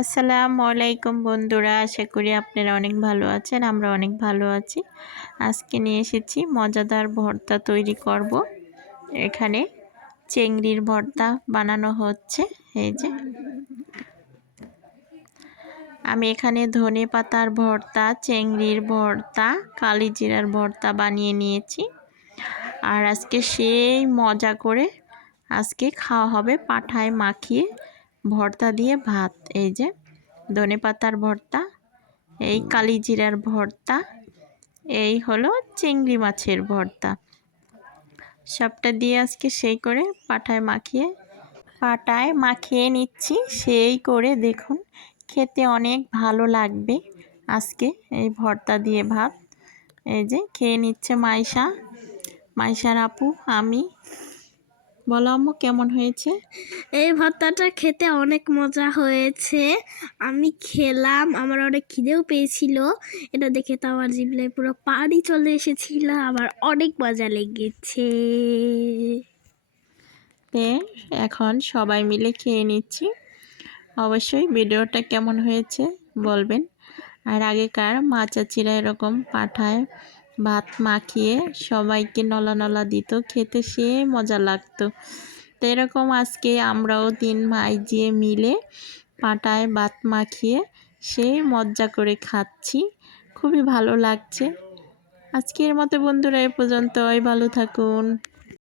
আসসালামু আলাইকুম বন্ধুরা, আশা করি আপনারা অনেক ভালো আছেন। আমরা অনেক ভালো আছি। আজকে নিয়ে এসেছি মজাদার ভর্তা তৈরি করব। এখানে চিংড়ির ভর্তা বানানো হচ্ছে। এই যে আমি এখানে ধনে পাতার ভর্তা, চিংড়ির ভর্তা, কালিজিরার ভর্তা বানিয়ে নিয়েছি। আর আজকে সেই মজা করে আজকে খাওয়া হবে পাঠায় মাখিয়ে ভর্তা দিয়ে ভাত। এই যে ধনে পাতার ভর্তা, এই কালিজিরার ভর্তা, এই হলো চিংড়ি মাছের ভর্তা। সবটা দিয়ে আজকে সেই করে পাটায় মাখিয়ে নিচ্ছি। সেই করে দেখুন, খেতে অনেক ভালো লাগবে আজকে এই ভর্তা দিয়ে ভাত। এই যে খেয়ে নিচ্ছে মাইশার আপু। আমি বলো আম্মু, কেমন হয়েছে? এই ভর্তাটা খেতে অনেক মজা হয়েছে। আমি খেলাম, আমার অনেক খিদেও পেয়েছিল। এটা দেখে তো আমার জিভে পুরো পানি চলে এসেছিল। আমার অনেক মজা লেগেছে। এখন সবাই মিলে খেয়ে নিচ্ছি। অবশ্যই ভিডিওটা কেমন হয়েছে বলবেন। আর আগেকার মা চাচিরা এরকম পাঠায় ভাত মাখিয়ে সবাইকে নলা নলা দিত, খেতে সে মজা লাগতো। তো এরকম আজকে আমরাও 3 ভাই যে মিলে পাটায় ভাত মাখিয়ে সেই মজা করে খাচ্ছি। খুবই ভালো লাগছে। আজকের মতো বন্ধুরা এ পর্যন্তই। ভালো থাকুন।